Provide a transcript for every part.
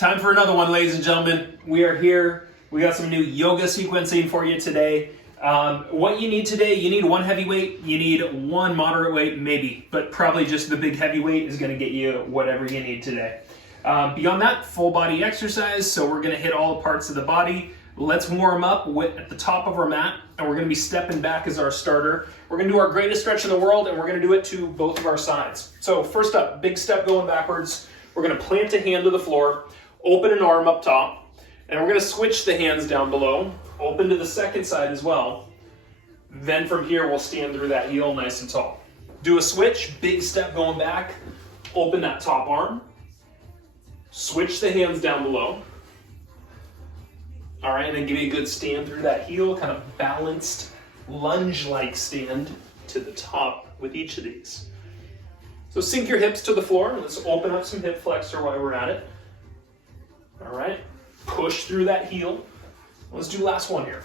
Time for another one, ladies and gentlemen. We are here. We got some new yoga sequencing for you today. What you need today, you need one heavy weight, you need one moderate weight, maybe, but probably just the big heavy weight is going to get you whatever you need today. Beyond that, full body exercise, so we're going to hit all the parts of the body. Let's warm up at the top of our mat, and we're going to be stepping back as our starter. We're going to do our greatest stretch in the world, and we're going to do it to both of our sides. So first up, big step going backwards. We're going to plant a hand to the floor, open an arm up top, and we're going to switch the hands down below, open to the second side as well. Then from here, we'll stand through that heel nice and tall. Do a switch, big step going back, open that top arm, switch the hands down below. All right, and then give you a good stand through that heel, kind of balanced, lunge-like stand to the top with each of these. So sink your hips to the floor. Let's open up some hip flexor while we're at it. All right, push through that heel. Let's do last one here.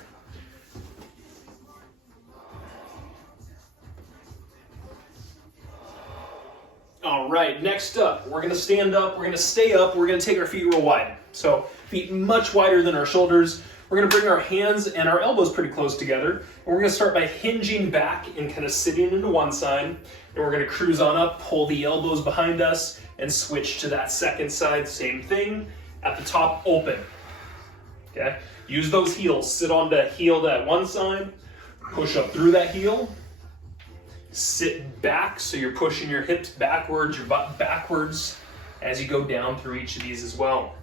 All right, next up, we're gonna stand up, we're gonna stay up, we're gonna take our feet real wide. So feet much wider than our shoulders. We're gonna bring our hands and our elbows pretty close together. And we're gonna start by hinging back and kind of sitting into one side. And we're gonna cruise on up, pull the elbows behind us, and switch to that second side, same thing. At the top, open, okay? Use those heels, sit on the heel that one side, push up through that heel, sit back, so you're pushing your hips backwards, your butt backwards, as you go down through each of these as well.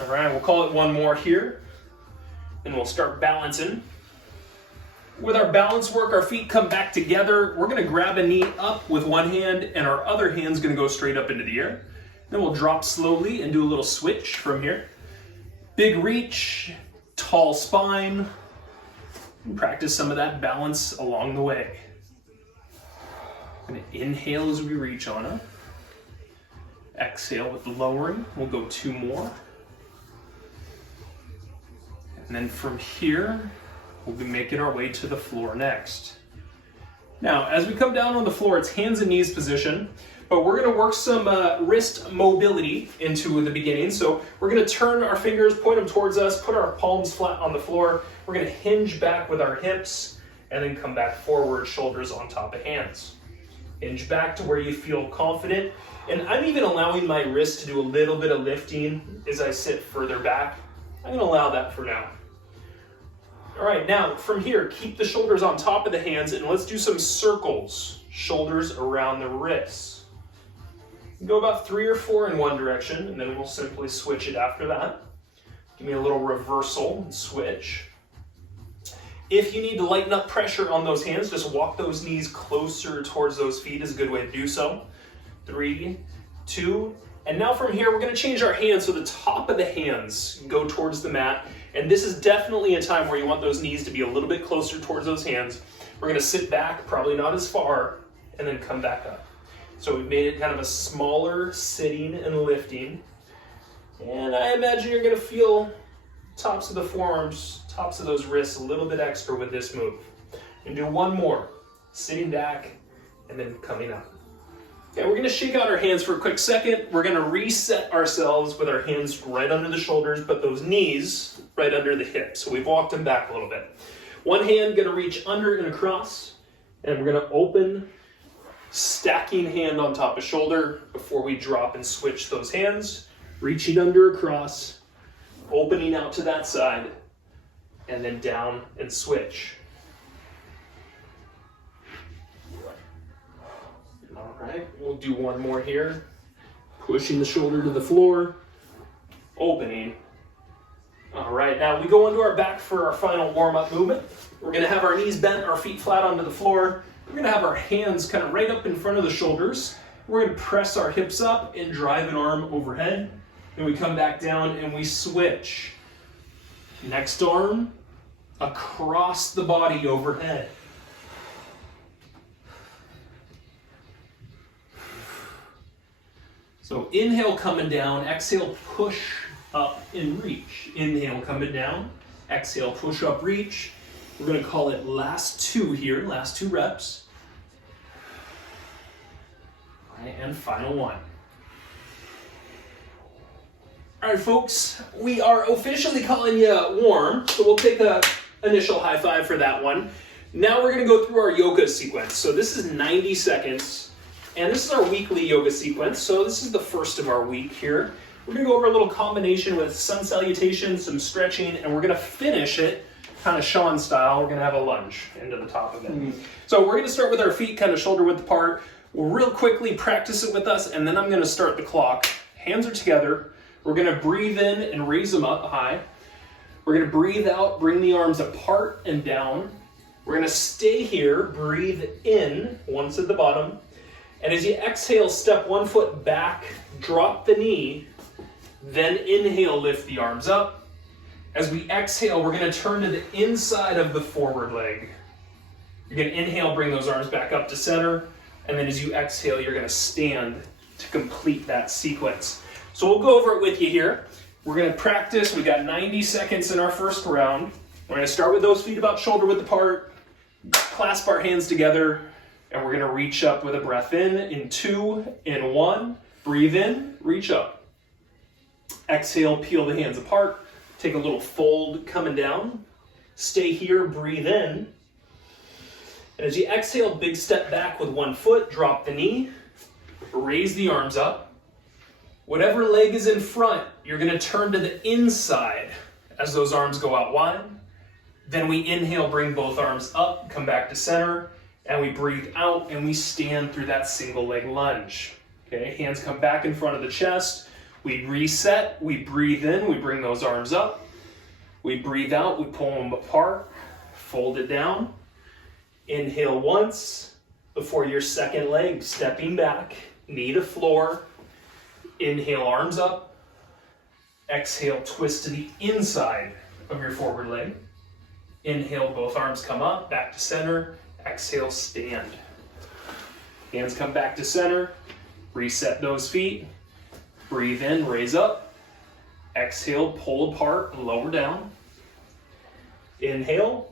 All right, we'll call it one more here, and we'll start balancing. With our balance work, our feet come back together. We're gonna grab a knee up with one hand, and our other hand's gonna go straight up into the air. Then we'll drop slowly and do a little switch from here. Big reach, tall spine, and practice some of that balance along the way. I'm gonna inhale as we reach on up. Exhale with the lowering. We'll go two more. And then from here, we'll be making our way to the floor next. Now, as we come down on the floor, it's hands and knees position, but we're gonna work some wrist mobility into the beginning. So we're gonna turn our fingers, point them towards us, put our palms flat on the floor. We're gonna hinge back with our hips and then come back forward, shoulders on top of hands. Hinge back to where you feel confident. And I'm even allowing my wrist to do a little bit of lifting as I sit further back. I'm gonna allow that for now. All right, now from here, keep the shoulders on top of the hands and let's do some circles, shoulders around the wrists. Go about 3 or 4 in one direction, and then we'll simply switch it after that. Give me a little reversal and switch. If you need to lighten up pressure on those hands, just walk those knees closer towards those feet is a good way to do so. 3, 2, and now from here, we're gonna change our hands so the top of the hands go towards the mat. And this is definitely a time where you want those knees to be a little bit closer towards those hands. We're gonna sit back, probably not as far, and then come back up. So we've made it kind of a smaller sitting and lifting. And I imagine you're gonna feel tops of the forearms, tops of those wrists a little bit extra with this move. And do one more, sitting back and then coming up. Okay, we're gonna shake out our hands for a quick second. We're gonna reset ourselves with our hands right under the shoulders, but those knees right under the hips. So we've walked them back a little bit. One hand gonna reach under and across, and we're gonna open, stacking hand on top of shoulder before we drop and switch those hands. Reaching under across, opening out to that side, and then down and switch. All right, we'll do one more here. Pushing the shoulder to the floor, opening. All right, now we go into our back for our final warm-up movement. We're gonna have our knees bent, our feet flat onto the floor. We're gonna have our hands kind of right up in front of the shoulders. We're gonna press our hips up and drive an arm overhead. Then we come back down and we switch. Next arm, across the body overhead. So inhale coming down, exhale push up and reach. Inhale coming down, exhale push up, reach. We're gonna call it last 2 here, last 2 reps. All right, and final one. All right, folks, we are officially calling you warm, so we'll take a initial high five for that one. Now we're gonna go through our yoga sequence. So this is 90 seconds, and this is our weekly yoga sequence. So this is the first of our week here. We're gonna go over a little combination with sun salutation, some stretching, and we're gonna finish it kind of Sean style. We're gonna have a lunge into the top of it. So we're gonna start with our feet kind of shoulder width apart. We'll real quickly practice it with us, and then I'm gonna start the clock. Hands are together. We're gonna breathe in and raise them up high. We're gonna breathe out, bring the arms apart and down. We're gonna stay here, breathe in once at the bottom. And as you exhale, step one foot back, drop the knee, then inhale, lift the arms up. As we exhale, we're gonna turn to the inside of the forward leg. You're gonna inhale, bring those arms back up to center. And then as you exhale, you're gonna stand to complete that sequence. So we'll go over it with you here. We're gonna practice. We got 90 seconds in our first round. We're gonna start with those feet about shoulder width apart, clasp our hands together, and we're gonna reach up with a breath in 2, in 1. Breathe in, reach up. Exhale, peel the hands apart. Take a little fold coming down. Stay here, breathe in. And as you exhale, big step back with one foot, drop the knee, raise the arms up. Whatever leg is in front, you're gonna turn to the inside as those arms go out wide. Then we inhale, bring both arms up, come back to center, and we breathe out and we stand through that single leg lunge. Okay, hands come back in front of the chest. We reset, we breathe in, we bring those arms up. We breathe out, we pull them apart, fold it down. Inhale once before your second leg, stepping back, knee to floor. Inhale, arms up. Exhale, twist to the inside of your forward leg. Inhale, both arms come up, back to center. Exhale, stand. Hands come back to center. Reset those feet. Breathe in, raise up. Exhale, pull apart, lower down. Inhale.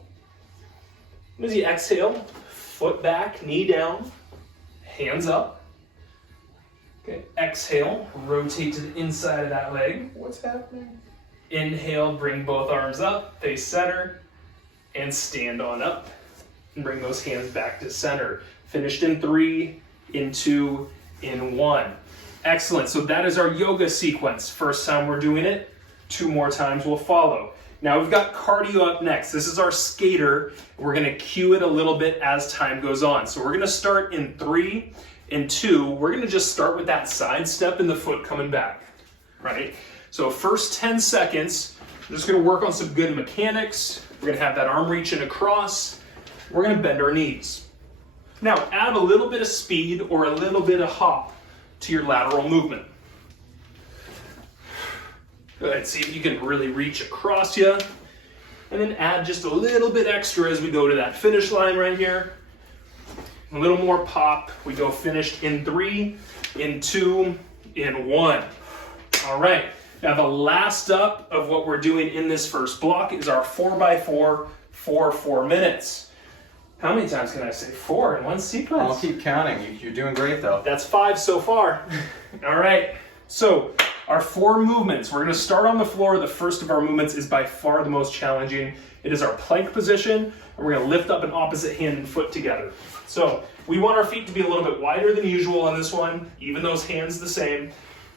As you exhale, foot back, knee down, hands up. Okay, exhale, rotate to the inside of that leg. What's happening? Inhale, bring both arms up, face center, and stand on up. And bring those hands back to center. Finished in 3, in 2, in 1. Excellent, so that is our yoga sequence. First time we're doing it, 2 more times will follow. Now we've got cardio up next. This is our skater. We're gonna cue it a little bit as time goes on. So we're gonna start in 3, in 2, we're gonna just start with that side step and the foot coming back, right? So first 10 seconds, we're just gonna work on some good mechanics. We're gonna have that arm reaching across. We're gonna bend our knees. Now add a little bit of speed or a little bit of hop to your lateral movement. Go ahead, see if you can really reach across you. And then add just a little bit extra as we go to that finish line right here. A little more pop. We go finished in 3, in 2, in 1. All right. Now the last up of what we're doing in this first block is our 4x4 for 4 minutes. How many times can I say 4 in one sequence? I'll keep counting. You're doing great though. That's 5 so far. All right. So our 4 movements. We're going to start on the floor. The first of our movements is by far the most challenging. It is our plank position, and we're going to lift up an opposite hand and foot together. So we want our feet to be a little bit wider than usual on this one, even those hands the same.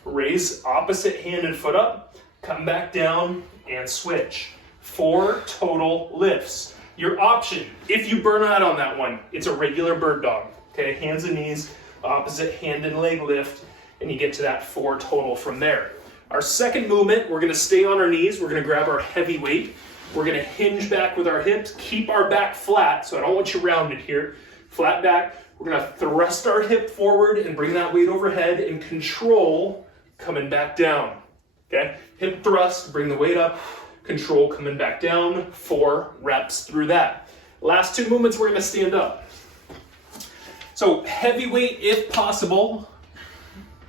Raise opposite hand and foot up, come back down, and switch. 4 total lifts. Your option, if you burn out on that one, it's a regular bird dog. Okay, hands and knees, opposite hand and leg lift, and you get to that 4 total from there. Our second movement, we're gonna stay on our knees. We're gonna grab our heavy weight. We're gonna hinge back with our hips, keep our back flat, so I don't want you rounded here. Flat back. We're gonna thrust our hip forward and bring that weight overhead and control coming back down. Okay, hip thrust, bring the weight up, control coming back down, 4 reps through that. Last 2 movements, we're gonna stand up. So heavy weight if possible,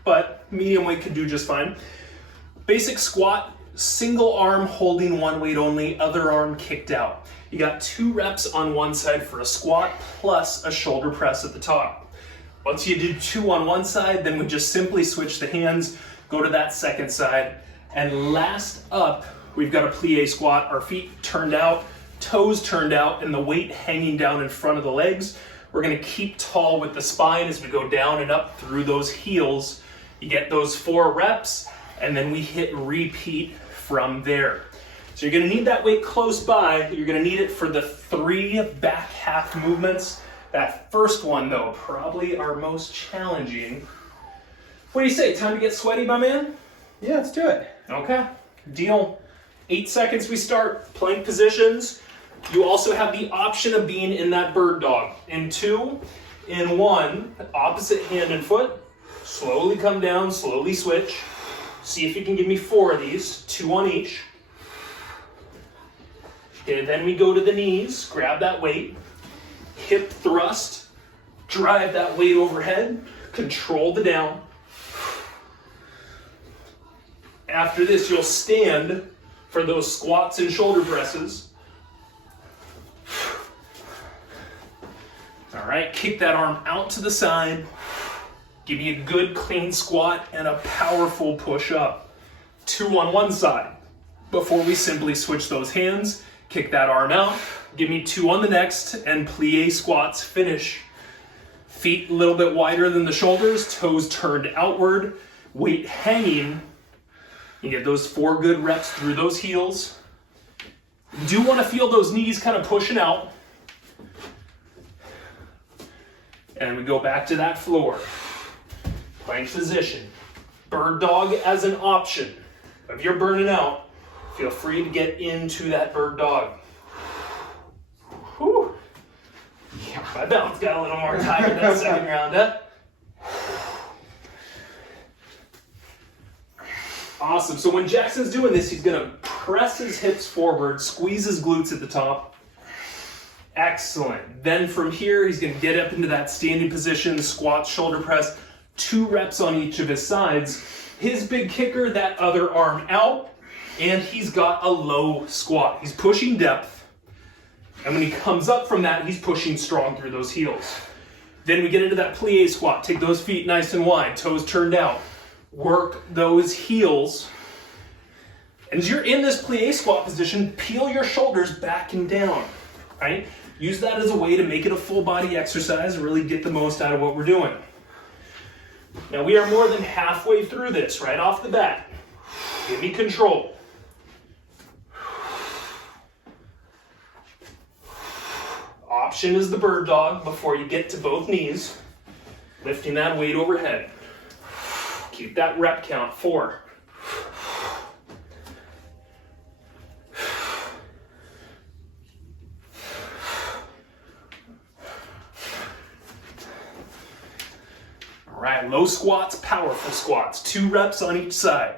but medium weight could do just fine. Basic squat, single arm holding one weight only, other arm kicked out. You got 2 reps on one side for a squat plus a shoulder press at the top. Once you do 2 on one side, then we just simply switch the hands, go to that second side, And last up, we've got a plie squat. Our feet turned out, toes turned out, and the weight hanging down in front of the legs. We're gonna keep tall with the spine as we go down and up through those heels. You get those 4 reps, and then we hit repeat from there. So you're gonna need that weight close by. You're gonna need it for the 3 back half movements. That first one though, probably our most challenging. What do you say, time to get sweaty, my man? Yeah, let's do it. Okay, deal. 8 seconds we start, plank positions. You also have the option of being in that bird dog. In 2, in 1, opposite hand and foot. Slowly come down, slowly switch. See if you can give me 4 of these, 2 on each. Okay, then we go to the knees, grab that weight, hip thrust, drive that weight overhead, control the down. After this, you'll stand for those squats and shoulder presses. All right, kick that arm out to the side. Give me a good clean squat and a powerful push up. 2 on one side. Before we simply switch those hands, kick that arm out, give me 2 on the next, and plie squats finish. Feet a little bit wider than the shoulders, toes turned outward, weight hanging. You get those 4 good reps through those heels. You do want to feel those knees kind of pushing out. And we go back to that floor. Plank position. Bird dog as an option. If you're burning out, feel free to get into that bird dog. Whew. Yeah, my balance got a little more tired that second round, huh? Awesome. So when Jackson's doing this, he's going to press his hips forward, squeeze his glutes at the top. Excellent. Then from here, he's going to get up into that standing position, squat, shoulder press, 2 reps on each of his sides. His big kicker, that other arm out, and he's got a low squat. He's pushing depth. And when he comes up from that, he's pushing strong through those heels. Then we get into that plie squat. Take those feet nice and wide, toes turned out. Work those heels. And as you're in this plie squat position, peel your shoulders back and down, right? Use that as a way to make it a full body exercise and really get the most out of what we're doing. Now we are more than halfway through this right off the bat. Give me control. Option is the bird dog before you get to both knees. Lifting that weight overhead. Keep that rep count, 4. All right, low squats, powerful squats. 2 reps on each side.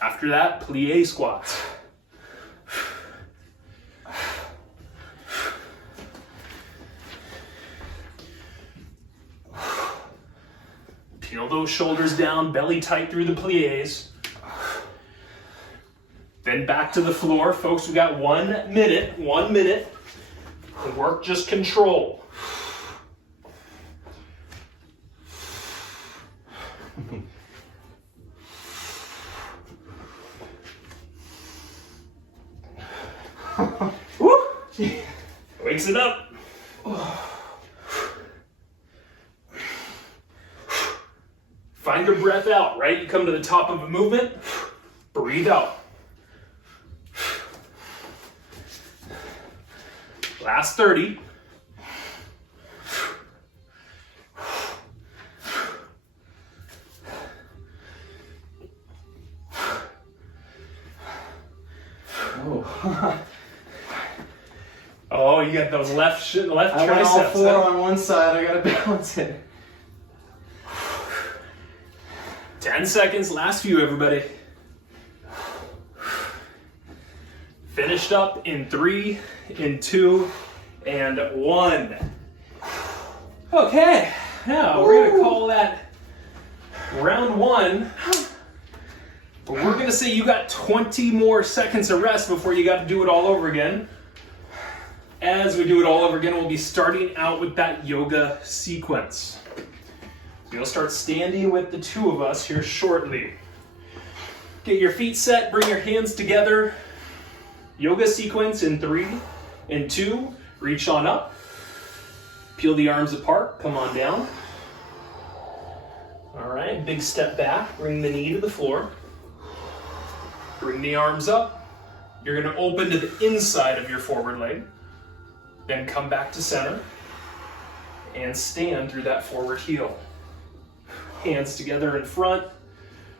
After that, plie squats. Peel those shoulders down, belly tight through the plies. Then back to the floor. Folks, we got 1 minute. 1 minute. The work just control. Woo! Wakes it up. Find your breath out, right? You come to the top of a movement, breathe out. Last 30. Oh. Oh, you got those left I went all triceps. 4 on one side, I gotta balance it. 10 seconds, last few, everybody. Finished up in 3, in 2, and 1. Okay, now we're gonna call that round 1. But we're gonna say you got 20 more seconds of rest before you got to do it all over again. As we do it all over again, we'll be starting out with that yoga sequence. We'll start standing with the two of us here shortly. Get your feet set, bring your hands together. Yoga sequence in 3, in 2, reach on up. Peel the arms apart, come on down. All right, big step back, bring the knee to the floor. Bring the arms up. You're gonna open to the inside of your forward leg. Then come back to center and stand through that forward heel. Hands together in front,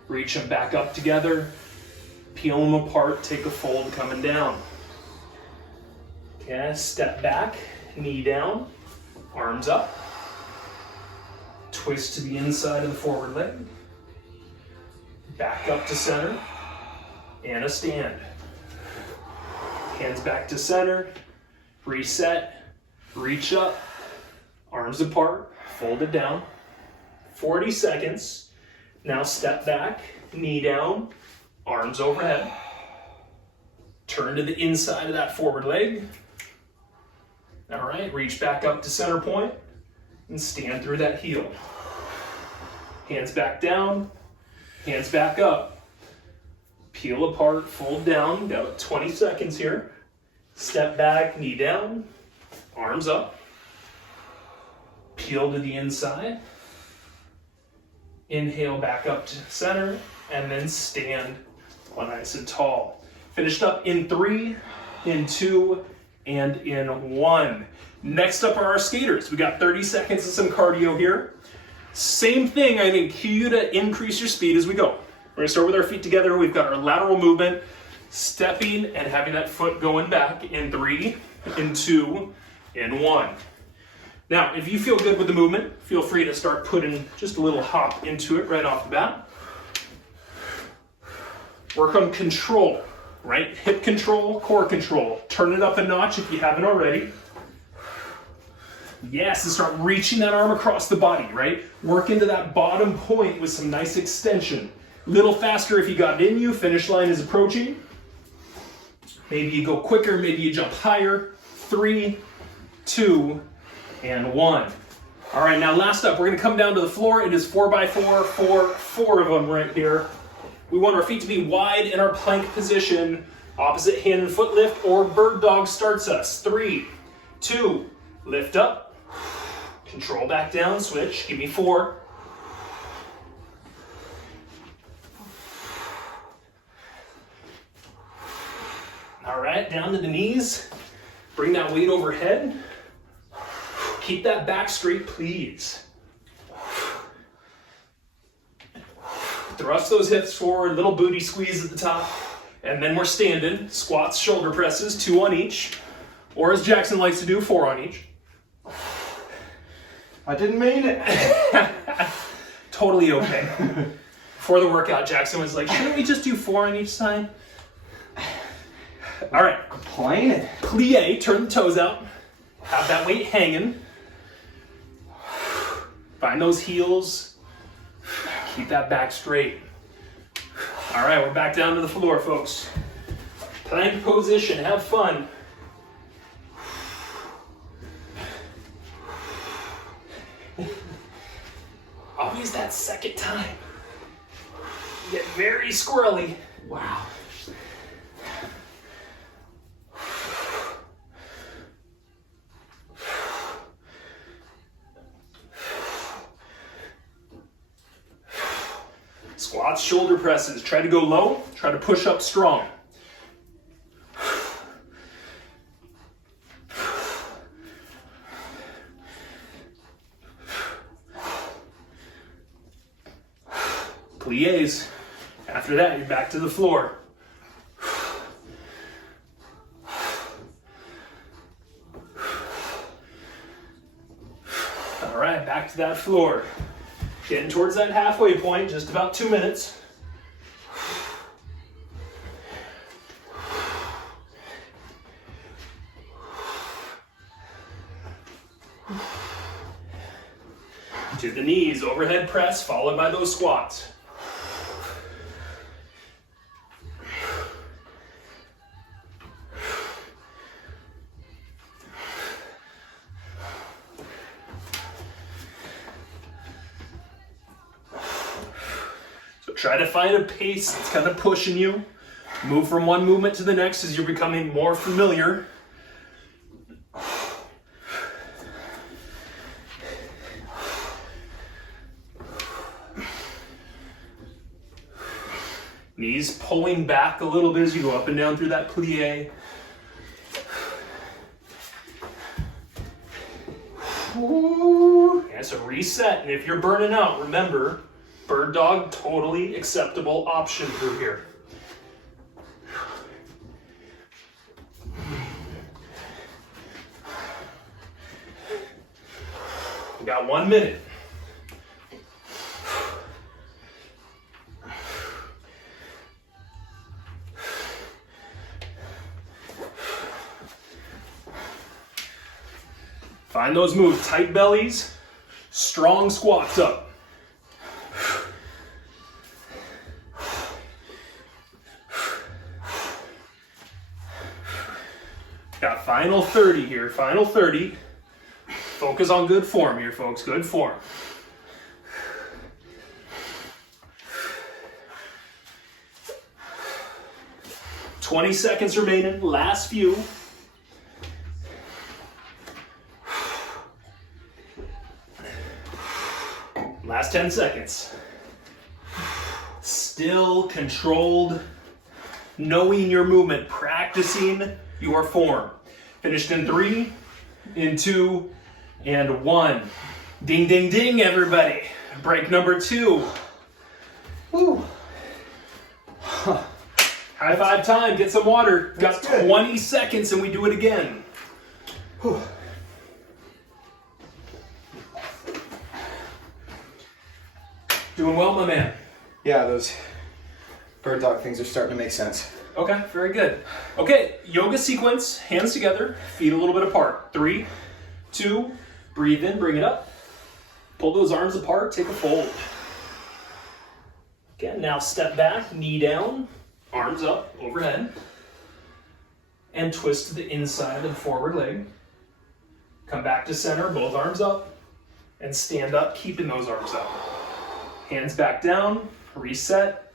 reach them back up together, peel them apart, take a fold coming down. Okay, step back, knee down, arms up, twist to the inside of the forward leg, back up to center, and a stand. Hands back to center, reset, reach up, arms apart, fold it down. 40 seconds. Now step back, knee down, arms overhead. Turn to the inside of that forward leg. All right, reach back up to center point and stand through that heel. Hands back down, hands back up. Peel apart, fold down, got 20 seconds here. Step back, knee down, arms up. Peel to the inside. Inhale back up to center, and then stand nice and tall. Finished up in 3, in 2, and in 1. Next up are our skaters. We got 30 seconds of some cardio here. Same thing, I think, cue you to increase your speed as we go. We're gonna start with our feet together. We've got our lateral movement, stepping and having that foot going back in 3, in 2, in 1. Now, if you feel good with the movement, feel free to start putting just a little hop into it right off the bat. Work on control, right? Hip control, core control. Turn it up a notch if you haven't already. Yes, and start reaching that arm across the body, right? Work into that bottom point with some nice extension. A little faster if you got it in you. Finish line is approaching. Maybe you go quicker, maybe you jump higher. 3, 2, and 1. All right, now last up, we're gonna come down to the floor. It is 4x4, four of them right here. We want our feet to be wide in our plank position. Opposite hand and foot lift, or bird dog starts us. 3, 2, lift up. Control back down, switch, give me 4. All right, down to the knees. Bring that weight overhead. Keep that back straight, please. Thrust those hips forward, little booty squeeze at the top. And then we're standing. Squats, shoulder presses, 2 on each. Or as Jackson likes to do, 4 on each. I didn't mean it. Totally okay. Before the workout, Jackson was like, shouldn't we just do 4 on each side? All right. Complaining. Plie, turn the toes out. Have that weight hanging. Find those heels. Keep that back straight. All right, we're back down to the floor, folks. Plank position, have fun. Always that second time. You get very squirrely. Wow. Squats, shoulder presses. Try to go low. Try to push up strong. Plies. After that, you're back to the floor. All right, back to that floor. Getting towards that halfway point, just about 2 minutes. To the knees, overhead press, followed by those squats. Try to find a pace that's kind of pushing you. Move from one movement to the next as you're becoming more familiar. Knees pulling back a little bit as you go up and down through that plie. And so reset, and if you're burning out, remember, bird dog, totally acceptable option through here. We got 1 minute. Find those moves, tight bellies, strong squats up. Got final 30 here, final 30. Focus on good form here, folks, good form. "20 seconds remaining, last few. Last 10 seconds. Still controlled, knowing your movement, practicing your form. Finished in 3, in 2, and 1. Ding, ding, ding, everybody. Break number 2. Woo. High five time, get some water. Got 20 seconds and we do it again. Whew. Doing well, my man. Yeah, those bird dog things are starting to make sense. Okay, very good. Okay, yoga sequence, hands together, feet a little bit apart. 3, 2, breathe in, bring it up. Pull those arms apart, take a fold. Again, now step back, knee down, arms up, overhead. And twist to the inside of the forward leg. Come back to center, both arms up. And stand up, keeping those arms up. Hands back down, reset,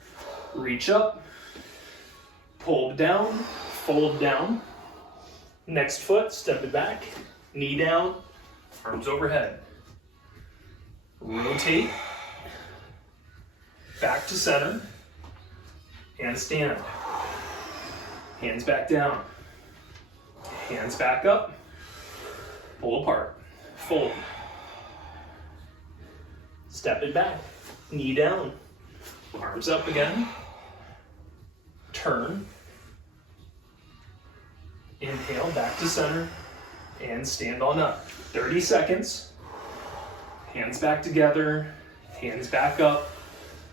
reach up, pull down, fold down. Next foot, step it back, knee down, arms overhead. Rotate, back to center, and stand. Hands back down, hands back up, pull apart, fold. Step it back. Knee down, arms up again, turn, inhale, back to center, and stand on up. 30 seconds, hands back together, hands back up,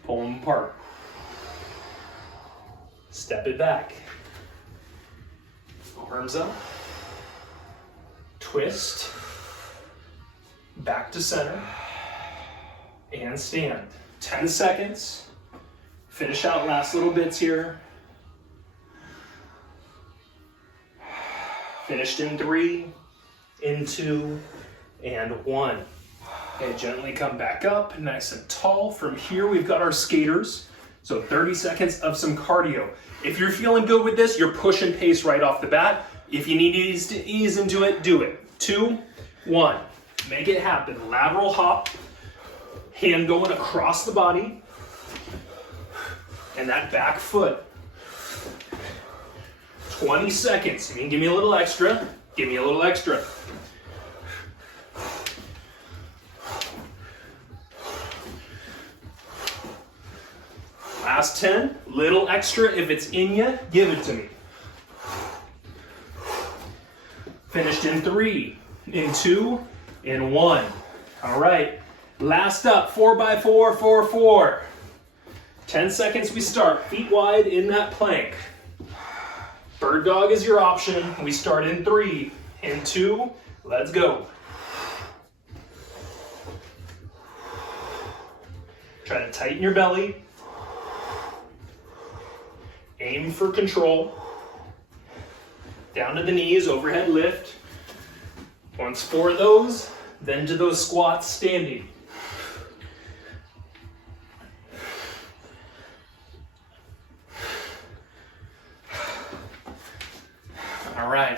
pull them apart. Step it back, arms up, twist, back to center, and stand. 10 seconds. Finish out last little bits here. Finished in 3, in 2, and 1. Okay, gently come back up, nice and tall. From here, we've got our skaters. So 30 seconds of some cardio. If you're feeling good with this, you're pushing pace right off the bat. If you need to ease into it, do it. 2, 1. Make it happen. Lateral hop. Hand going across the body. And that back foot. 20 seconds. You can give me a little extra. Give me a little extra. Last 10. Little extra. If it's in you, give it to me. Finished in 3, in 2, in 1. All right. Last up, 4x4, 4-4. 10 seconds we start, feet wide in that plank. Bird dog is your option. We start in 3, in 2, let's go. Try to tighten your belly. Aim for control. Down to the knees, overhead lift. Once 4 of those, then to those squats standing.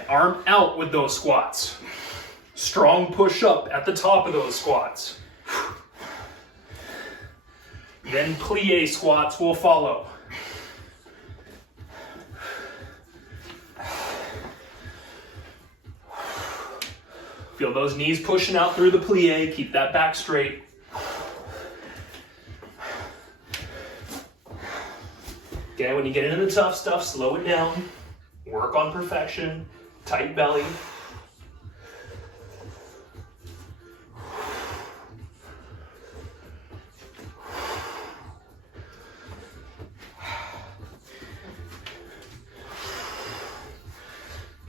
arm out with those squats. Strong push up at the top of those squats. Then plie squats will follow. Feel those knees pushing out through the plie. Keep that back straight. Okay, when you get into the tough stuff, slow it down. Work on perfection. Tight belly.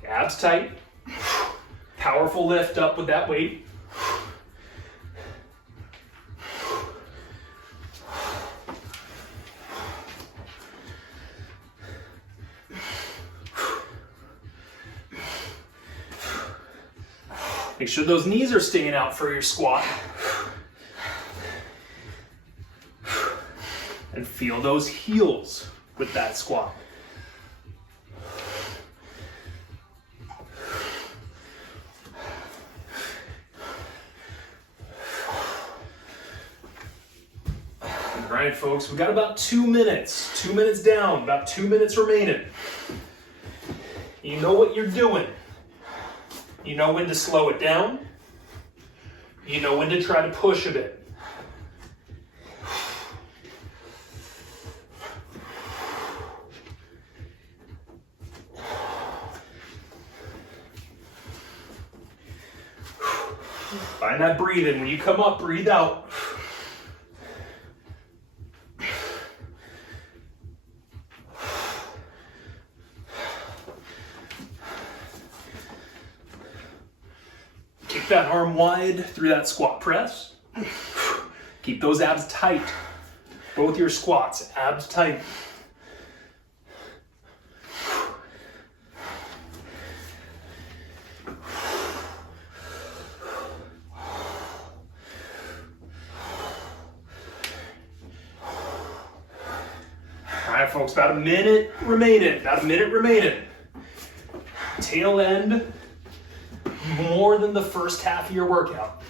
Abs tight. Powerful lift up with that weight. Make sure those knees are staying out for your squat. And feel those heels with that squat. All right, folks, we've got about 2 minutes. 2 minutes down, about 2 minutes remaining. You know what you're doing. You know when to slow it down. You know when to try to push a bit. Find that breathing. When you come up, breathe out. Kick that arm wide through that squat press. Keep those abs tight. Both your squats, abs tight. All right, folks, about a minute remaining. Tail end, more than the first half of your workout.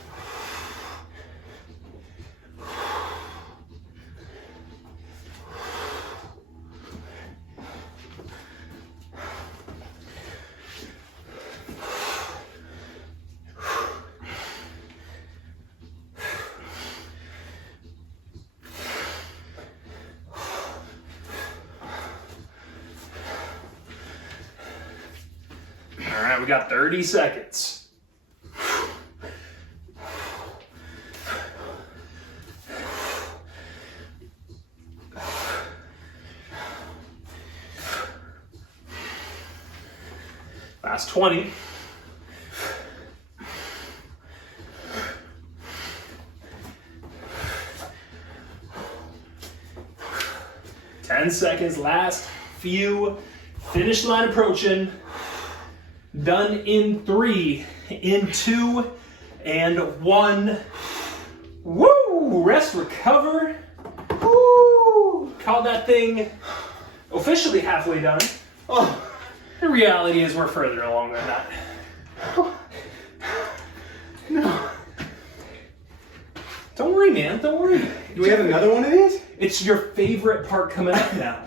All right, we got 30 seconds. Last 20. Ten seconds, last few. Finish line approaching. Done in 3, in 2, and 1. Woo! Rest, recover. Woo! Call that thing officially halfway done. Oh, the reality is we're further along than that. No. Don't worry, man. Don't worry. Do we have another one of these? It's your favorite part coming up now.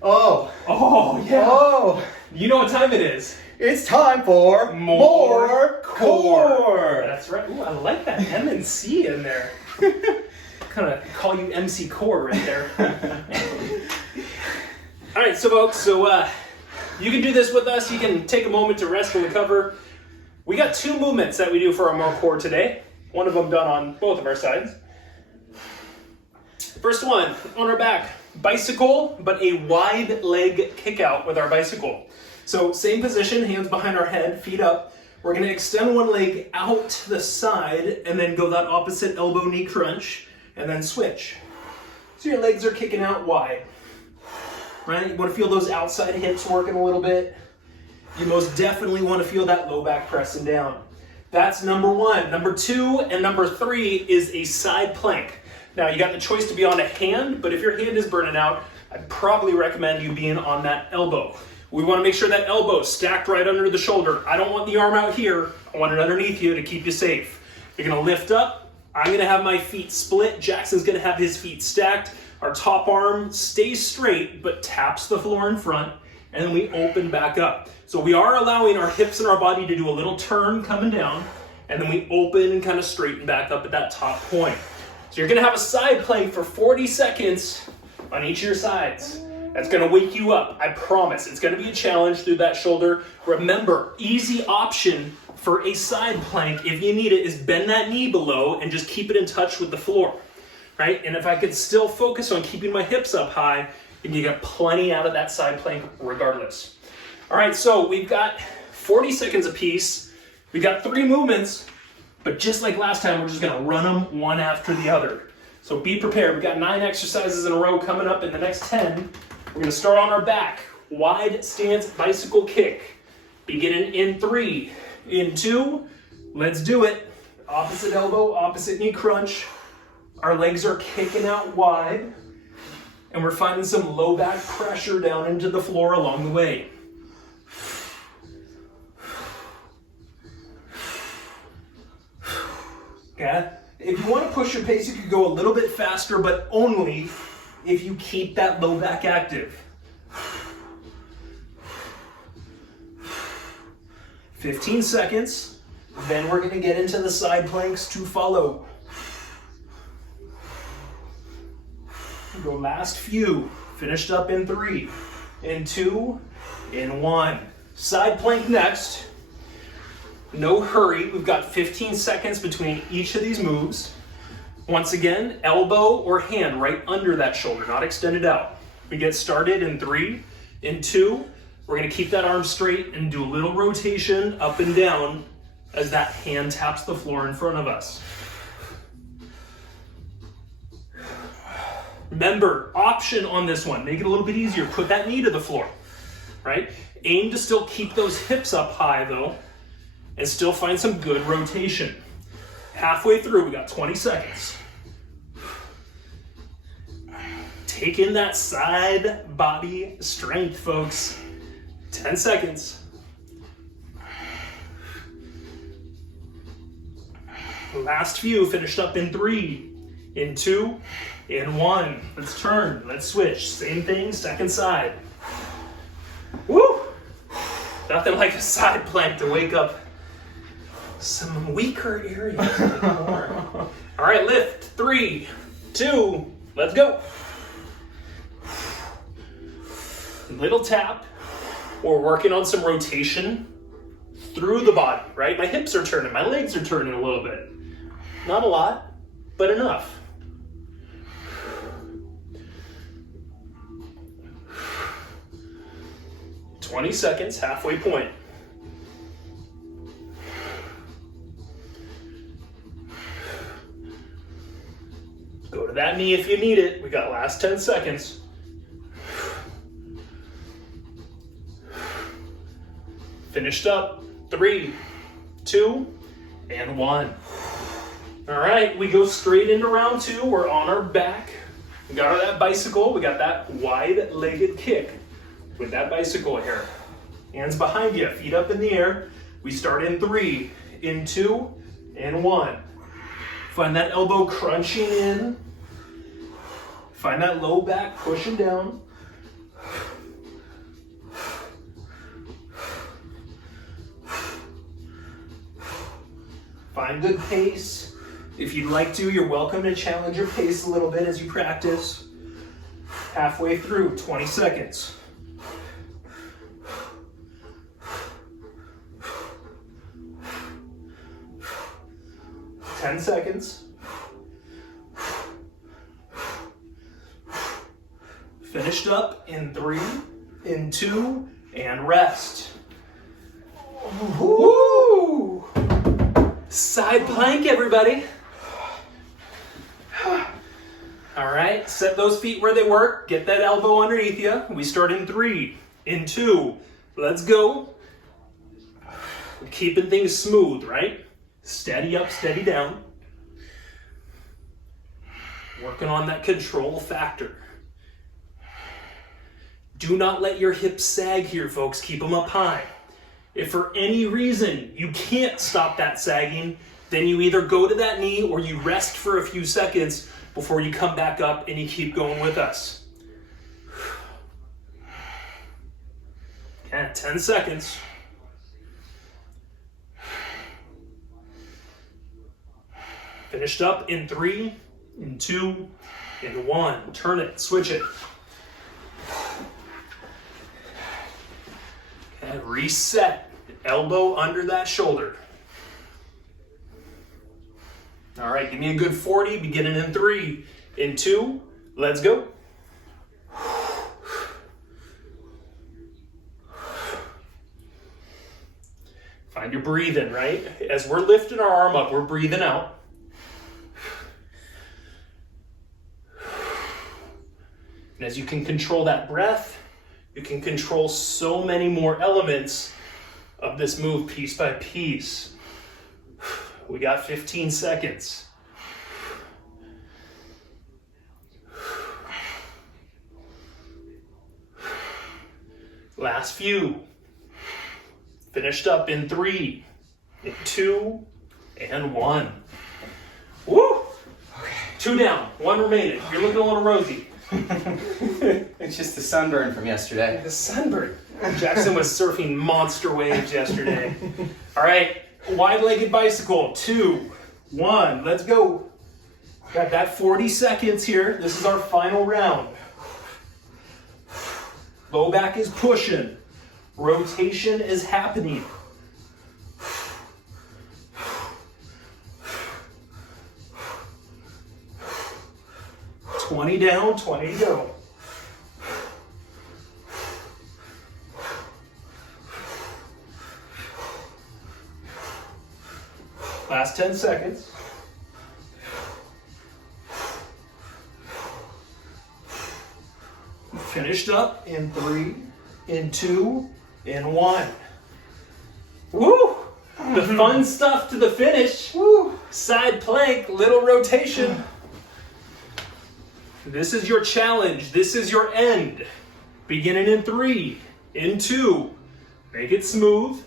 Oh. Oh, yeah. Oh. You know what time it is. It's time for More core. That's right. Ooh, I like that M&C in there. Kind of call you MC Core right there. All right, so folks, you can do this with us. You can take a moment to rest and recover. We got 2 movements that we do for our more core today. One of them done on both of our sides. First one, on our back, bicycle, but a wide leg kick out with our bicycle. So same position, hands behind our head, feet up. We're gonna extend one leg out to the side and then go that opposite elbow knee crunch and then switch. So your legs are kicking out wide, right? You wanna feel those outside hips working a little bit. You most definitely wanna feel that low back pressing down. That's number 1. Number 2 and number 3 is a side plank. Now you got the choice to be on a hand, but if your hand is burning out, I'd probably recommend you being on that elbow. We want to make sure that elbow is stacked right under the shoulder. I don't want the arm out here. I want it underneath you to keep you safe. You're going to lift up. I'm going to have my feet split. Jackson's going to have his feet stacked. Our top arm stays straight but taps the floor in front, and then we open back up. So we are allowing our hips and our body to do a little turn coming down, and then we open and kind of straighten back up at that top point. So you're going to have a side plank for 40 seconds on each of your sides. That's going to wake you up. I promise. It's going to be a challenge through that shoulder. Remember, easy option for a side plank, if you need it, is bend that knee below and just keep it in touch with the floor, right? And if I could still focus on keeping my hips up high, you can get plenty out of that side plank regardless. All right, so we've got 40 seconds apiece. We've got 3 movements, but just like last time, we're just going to run them one after the other. So be prepared. We've got 9 exercises in a row coming up in the next 10. We're going to start on our back. Wide stance bicycle kick. Beginning in 3. In 2. Let's do it. Opposite elbow, opposite knee crunch. Our legs are kicking out wide. And we're finding some low back pressure down into the floor along the way. Okay? If you want to push your pace, you could go a little bit faster, but only if you keep that low back active. 15 seconds, then we're going to get into the side planks to follow. The last few, finished up in 3, in 2, in 1. Side plank next. No hurry, we've got 15 seconds between each of these moves. Once again, elbow or hand right under that shoulder, not extended out. We get started in 3, in 2. We're going to keep that arm straight and do a little rotation up and down as that hand taps the floor in front of us. Remember, option on this one, make it a little bit easier. Put that knee to the floor, right? Aim to still keep those hips up high though, and still find some good rotation. Halfway through, we got 20 seconds. Take in that side body strength, folks. 10 seconds. Last few, finished up in 3, in 2, in 1. Let's turn, let's switch. Same thing, second side. Woo! Nothing like a side plank to wake up some weaker areas. All right, lift. 3, 2, let's go. Little tap. We're working on some rotation through the body, right? My hips are turning, my legs are turning a little bit. Not a lot, but enough. "20 seconds, halfway point. Go to that knee if you need it. We got last 10 seconds. Finished up. 3, 2, and 1. All right, we go straight into round 2. We're on our back. We got that bicycle. We got that wide-legged kick with that bicycle here. Hands behind you, feet up in the air. We start in 3, in 2, and 1. Find that elbow crunching in. Find that low back pushing down. Find good pace. If you'd like to, you're welcome to challenge your pace a little bit as you practice. Halfway through, 20 seconds. Ten seconds. Finished up in 3, in 2, and rest. Woo! Side plank, everybody. All right, set those feet where they work. Get that elbow underneath you. We start in 3, in 2. Let's go. We're keeping things smooth, right? Steady up, steady down. Working on that control factor. Do not let your hips sag here, folks. Keep them up high. If for any reason you can't stop that sagging, then you either go to that knee or you rest for a few seconds before you come back up and you keep going with us. Okay, 10 seconds. Finished up in 3, in 2, in 1. Turn it, switch it. Okay, reset. Elbow under that shoulder. All right, give me a good 40, beginning in 3, in 2, let's go. Find your breathing, right? As we're lifting our arm up, we're breathing out. And as you can control that breath, you can control so many more elements of this move piece by piece. We got 15 seconds. Last few. Finished up in 3, in 2, and 1. Woo! Okay. 2 down, 1 remaining. You're looking a little rosy. It's just the sunburn from yesterday. The sunburn. Jackson was surfing monster waves yesterday. All right, wide-legged bicycle. 2, 1, let's go. Got that 40 seconds here. This is our final round. Low back is pushing. Rotation is happening. 20 down, 20 to go. Last 10 seconds. Finished up in 3, in 2, in 1. Woo! The fun stuff to the finish. Woo! Side plank, little rotation. This is your challenge. This is your end. Beginning in 3, in 2. Make it smooth.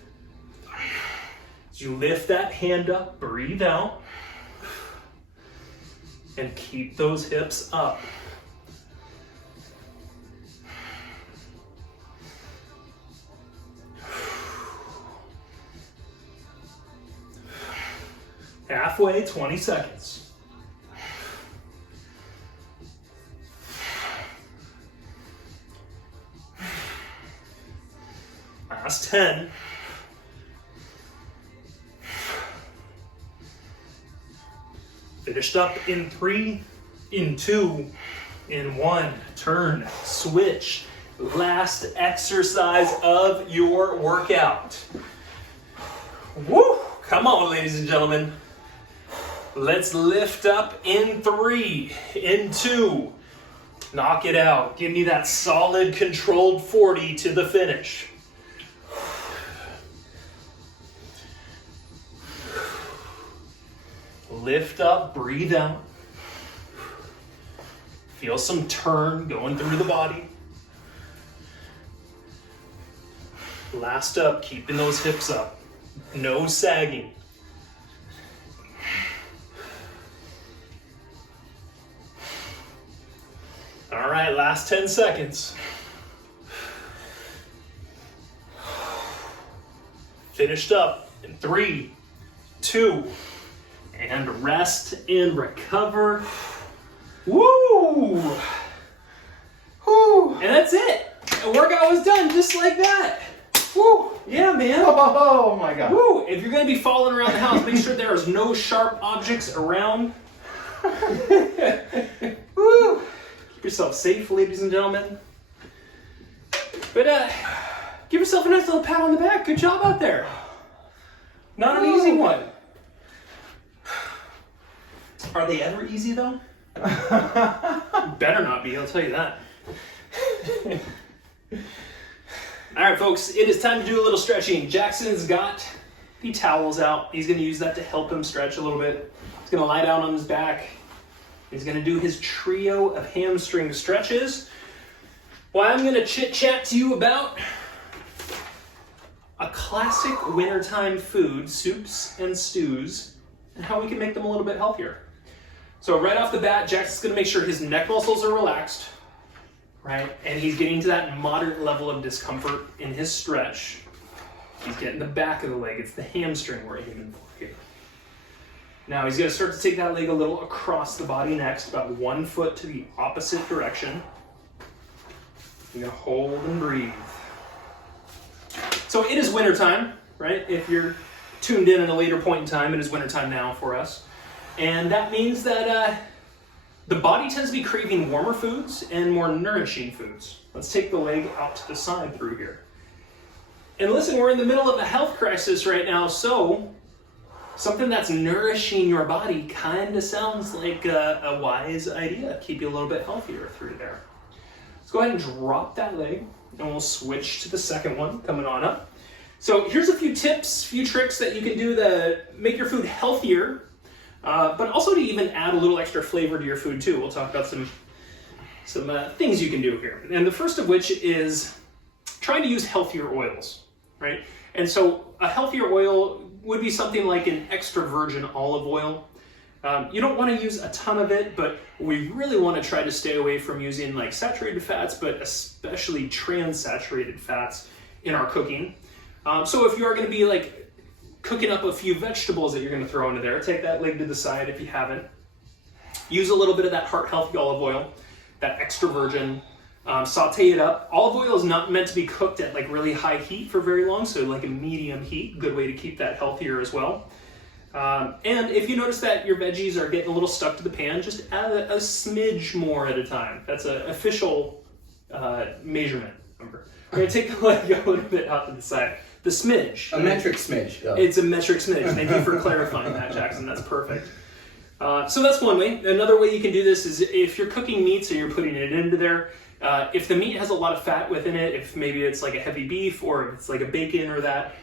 As you lift that hand up, breathe out. And keep those hips up. Halfway, 20 seconds. Last 10. Finished up in 3, in 2, in 1. Turn, switch. Last exercise of your workout. Woo! Come on, ladies and gentlemen. Let's lift up in 3, in 2. Knock it out. Give me that solid, controlled 40 to the finish. Lift up, breathe out. Feel some turn going through the body. Last up, keeping those hips up. No sagging. All right, last 10 seconds. Finished up in 3, 2, and rest and recover. Woo! Woo! And that's it. The workout was done just like that. Woo! Yeah, man. Oh my God. Woo! If you're gonna be falling around the house, make sure there is no sharp objects around. Woo! Keep yourself safe, ladies and gentlemen. But give yourself a nice little pat on the back. Good job out there. Not an easy one. Are they ever easy though? Better not be, I'll tell you that. All right, folks, it is time to do a little stretching. Jackson's got the towels out. He's gonna use that to help him stretch a little bit. He's gonna lie down on his back. He's gonna do his trio of hamstring stretches. Well, I'm gonna chit chat to you about a classic wintertime food, soups and stews, and how we can make them a little bit healthier. So right off the bat, Jackson's gonna make sure his neck muscles are relaxed, right? And he's getting to that moderate level of discomfort in his stretch. He's getting the back of the leg. It's the hamstring we're aiming for here. Now he's gonna start to take that leg a little across the body next, about 1 foot to the opposite direction. You're gonna hold and breathe. So it is wintertime, right? If you're tuned in at a later point in time, it is wintertime now for us. And that means that the body tends to be craving warmer foods and more nourishing foods. Let's take the leg out to the side through here. And listen, we're in the middle of a health crisis right now, so something that's nourishing your body kind of sounds like a wise idea. Keep you a little bit healthier through there. Let's go ahead and drop that leg, and we'll switch to the second one coming on up. So here's a few tips, few tricks that you can do to make your food healthier, but also to even add a little extra flavor to your food too. We'll talk about some things you can do here. And the first of which is trying to use healthier oils, right? And so a healthier oil would be something like an extra virgin olive oil. You don't want to use a ton of it, but we really want to try to stay away from using like saturated fats, but especially trans-saturated fats in our cooking. So if you are going to be like cooking up a few vegetables that you're going to throw into there, take that leg to the side if you haven't. Use a little bit of that heart-healthy olive oil, that extra virgin. Saute it up. Olive oil is not meant to be cooked at like really high heat for very long, so like a medium heat, good way to keep that healthier as well. And if you notice that your veggies are getting a little stuck to the pan, just add a smidge more at a time. That's an official measurement number. We're gonna take the leg a little bit out to the side. The smidge. A metric smidge. Yeah. It's a metric smidge. Thank you for clarifying that, Jackson. That's perfect. So that's one way. Another way you can do this is if you're cooking meats and you're putting it into there, if the meat has a lot of fat within it, if maybe it's like a heavy beef or if it's like a bacon or that,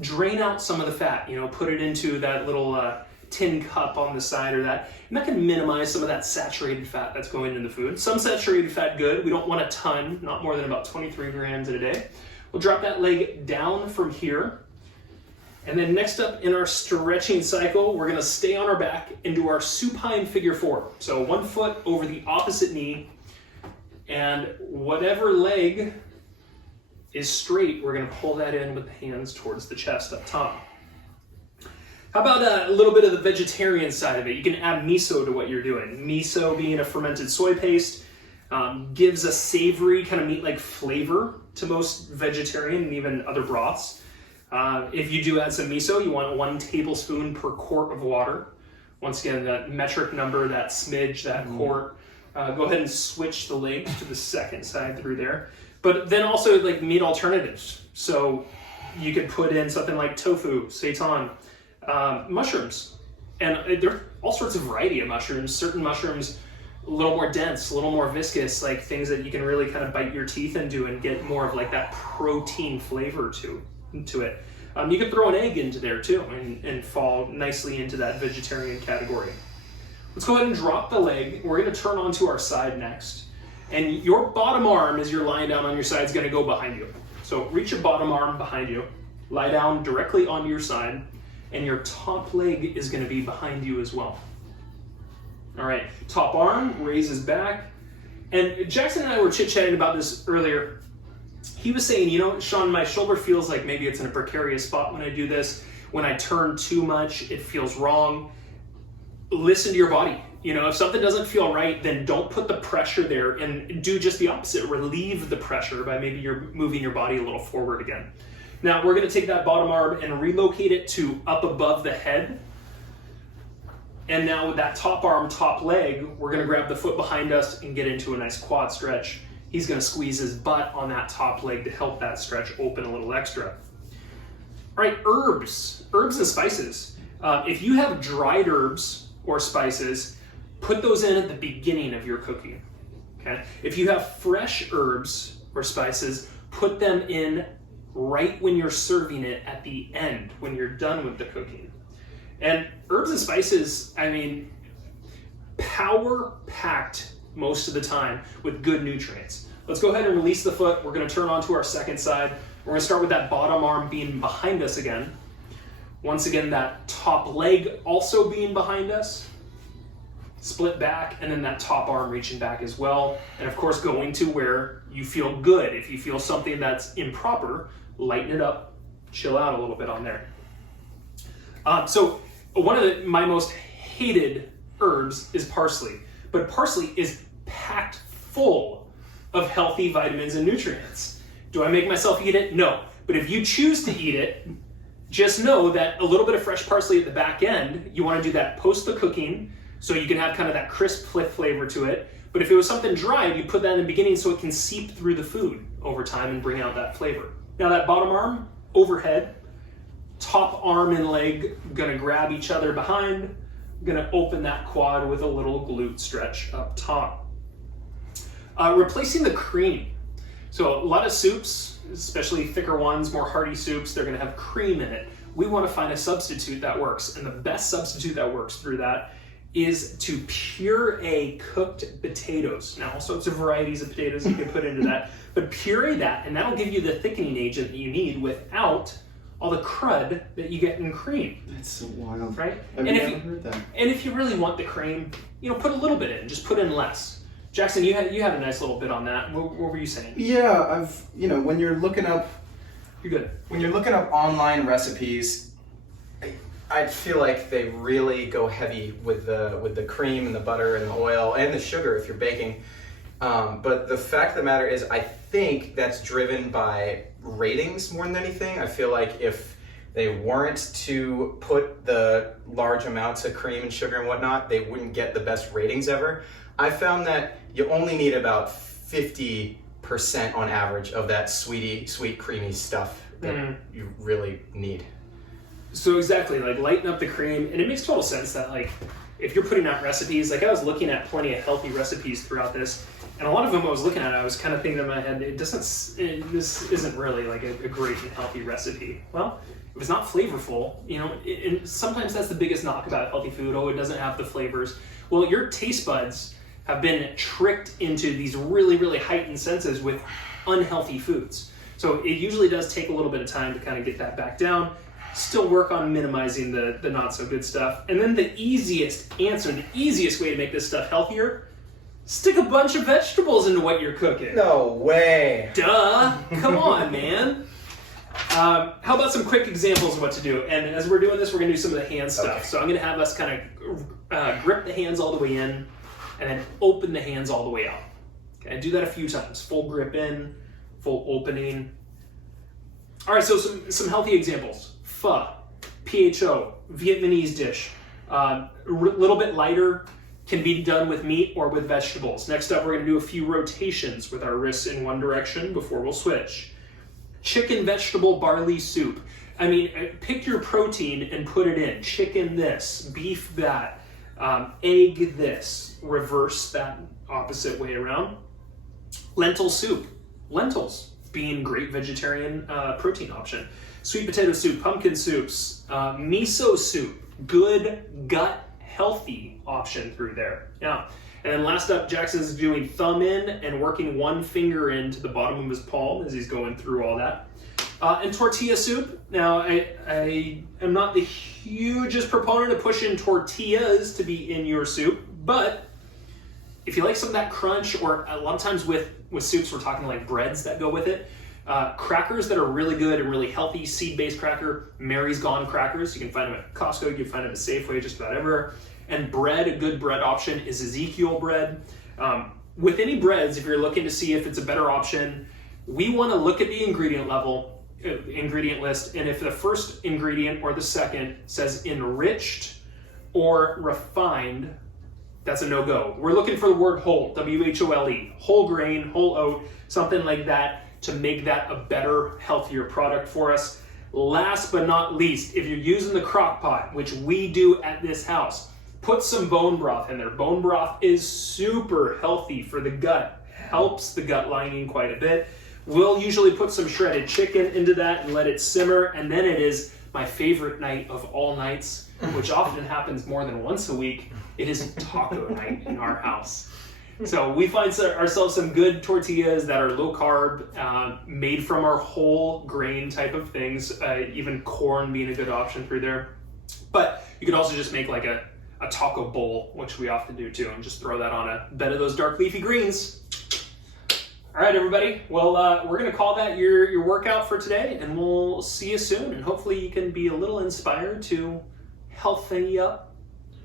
drain out some of the fat, put it into that little tin cup on the side or that, and that can minimize some of that saturated fat that's going into the food. Some saturated fat, good. We don't want a ton, not more than about 23 grams in a day. We'll drop that leg down from here. And then next up in our stretching cycle, we're gonna stay on our back and do our supine figure four. So 1 foot over the opposite knee, and whatever leg is straight, we're gonna pull that in with the hands towards the chest up top. How about a little bit of the vegetarian side of it? You can add miso to what you're doing. Miso, being a fermented soy paste, gives a savory kind of meat-like flavor to most vegetarian and even other broths. If you do add some miso, you want 1 tablespoon per quart of water. Once again, that metric number, that smidge, that quart. Go ahead and switch the leg to the second side through there. But then also like meat alternatives. So you could put in something like tofu, seitan, mushrooms. And there are all sorts of variety of mushrooms. Certain mushrooms a little more dense, a little more viscous, like things that you can really kind of bite your teeth into and get more of like that protein flavor to it. You could throw an egg into there too and fall nicely into that vegetarian category. Let's go ahead and drop the leg. We're going to turn onto our side next. And your bottom arm, as you're lying down on your side, is going to go behind you. So reach your bottom arm behind you, lie down directly onto your side, and your top leg is going to be behind you as well. All right, top arm raises back. And Jackson and I were chit-chatting about this earlier. He was saying, Sean, my shoulder feels like maybe it's in a precarious spot when I do this. When I turn too much, it feels wrong. Listen to your body. If something doesn't feel right, then don't put the pressure there and do just the opposite. Relieve the pressure by maybe you're moving your body a little forward again. Now we're going to take that bottom arm and relocate it to up above the head. And now with that top arm, top leg, we're going to grab the foot behind us and get into a nice quad stretch. He's going to squeeze his butt on that top leg to help that stretch open a little extra. All right, herbs and spices. If you have dried herbs or spices, put those in at the beginning of your cooking, okay? If you have fresh herbs or spices, put them in right when you're serving it at the end, when you're done with the cooking. And herbs and spices, power-packed most of the time with good nutrients. let's go ahead and release the foot. We're going to turn onto our second side. We're going to start with that bottom arm being behind us again. Once again, that top leg also being behind us. Split back, and then that top arm reaching back as well. And of course, going to where you feel good. If you feel something that's improper, lighten it up, chill out a little bit on there. So one of my most hated herbs is parsley, but parsley is packed full of healthy vitamins and nutrients. Do I make myself eat it? No. But if you choose to eat it, just know that a little bit of fresh parsley at the back end, you want to do that post the cooking, so you can have kind of that crisp flavor to it. But if it was something dried, you put that in the beginning so it can seep through the food over time and bring out that flavor. Now that bottom arm, overhead, top arm and leg gonna grab each other behind, gonna open that quad with a little glute stretch up top. Replacing the cream. So a lot of soups, especially thicker ones, more hearty soups, they're gonna have cream in it. We wanna find a substitute that works, and the best substitute that works through that is to puree cooked potatoes. Now, all sorts of varieties of potatoes you can put into that, but puree that, and that'll give you the thickening agent that you need without all the crud that you get in cream. That's so wild. Right? I've never heard that. And if you really want the cream, put a little bit in, just put in less. Jackson, you had a nice little bit on that. What were you saying? Yeah, when you're looking up, You're good. when you're looking up online recipes, I feel like they really go heavy with the cream and the butter and the oil and the sugar if you're baking. But the fact of the matter is, I think that's driven by ratings more than anything. I feel like if they weren't to put the large amounts of cream and sugar and whatnot, they wouldn't get the best ratings ever. I found that you only need about 50% on average of that sweet, creamy stuff that you really need. So exactly, like lighten up the cream, and it makes total sense that like if you're putting out recipes, like I was looking at plenty of healthy recipes throughout this, and a lot of them I was looking at, I was kind of thinking in my head, this isn't really like a great and healthy recipe. Well, if it's not flavorful, and sometimes that's the biggest knock about healthy food. Oh, it doesn't have the flavors. Well, your taste buds have been tricked into these really, really heightened senses with unhealthy foods. So it usually does take a little bit of time to kind of get that back down. Still work on minimizing the not so good stuff. And then the easiest answer, the easiest way to make this stuff healthier, stick a bunch of vegetables into what you're cooking. No way. Duh. Come on, man. How about some quick examples of what to do? And as we're doing this, we're going to do some of the hand stuff. Okay. So I'm going to have us kind of grip the hands all the way in and then open the hands all the way out. Okay, do that a few times. Full grip in, full opening. All right, so some healthy examples. Pho, PHO, Vietnamese dish. Little bit lighter, can be done with meat or with vegetables. Next up, we're going to do a few rotations with our wrists in one direction before we'll switch. Chicken vegetable barley soup. I mean, pick your protein and put it in. Chicken this, beef that, egg this, reverse that opposite way around. Lentil soup. Lentils being great vegetarian protein option. Sweet potato soup, pumpkin soups, miso soup, good gut healthy option through there. Yeah. And then last up, Jackson's doing thumb in and working one finger into the bottom of his palm as he's going through all that. And tortilla soup. Now, I am not the hugest proponent of pushing tortillas to be in your soup, but if you like some of that crunch, or a lot of times with soups, we're talking like breads that go with it. Crackers that are really good and really healthy, seed-based cracker, Mary's Gone crackers. You can find them at Costco, you can find them at Safeway, just about everywhere. And bread, a good bread option is Ezekiel bread. With any breads, if you're looking to see if it's a better option, we want to look at the ingredient list, and if the first ingredient or the second says enriched or refined, that's a no-go. We're looking for the word whole, W-H-O-L-E, whole grain, whole oat, something like that to make that a better, healthier product for us. Last but not least, if you're using the crock pot, which we do at this house, put some bone broth in there. Bone broth is super healthy for the gut, helps the gut lining quite a bit. We'll usually put some shredded chicken into that and let it simmer, and then it is my favorite night of all nights, which often happens more than once a week. It is taco night in our house. So we find ourselves some good tortillas that are low carb, made from our whole grain type of things, even corn being a good option for there. But you could also just make like a taco bowl, which we often do too, and just throw that on a bed of those dark leafy greens. All right, everybody. Well, we're going to call that your workout for today, and we'll see you soon. And hopefully you can be a little inspired to healthy up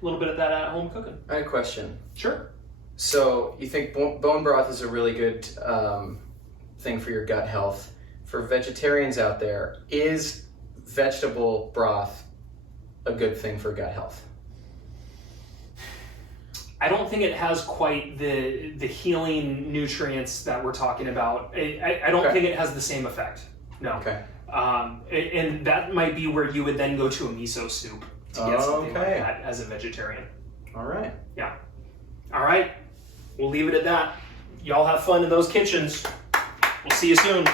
a little bit of that at-home cooking. I had a question. Sure. So you think bone broth is a really good thing for your gut health. For vegetarians out there, is vegetable broth a good thing for gut health? I don't think it has quite the healing nutrients that we're talking about. I don't think it has the same effect. No. Okay. And that might be where you would then go to a miso soup to get something like that as a vegetarian. All right. Yeah. All right. We'll leave it at that. Y'all have fun in those kitchens. We'll see you soon.